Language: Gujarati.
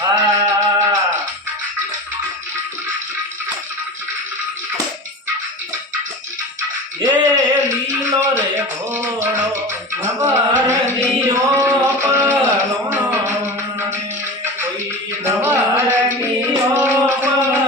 હા એ લીલો રે ઘોડો ખબર લીલો પલો કોઈ ખબર લીલો પલો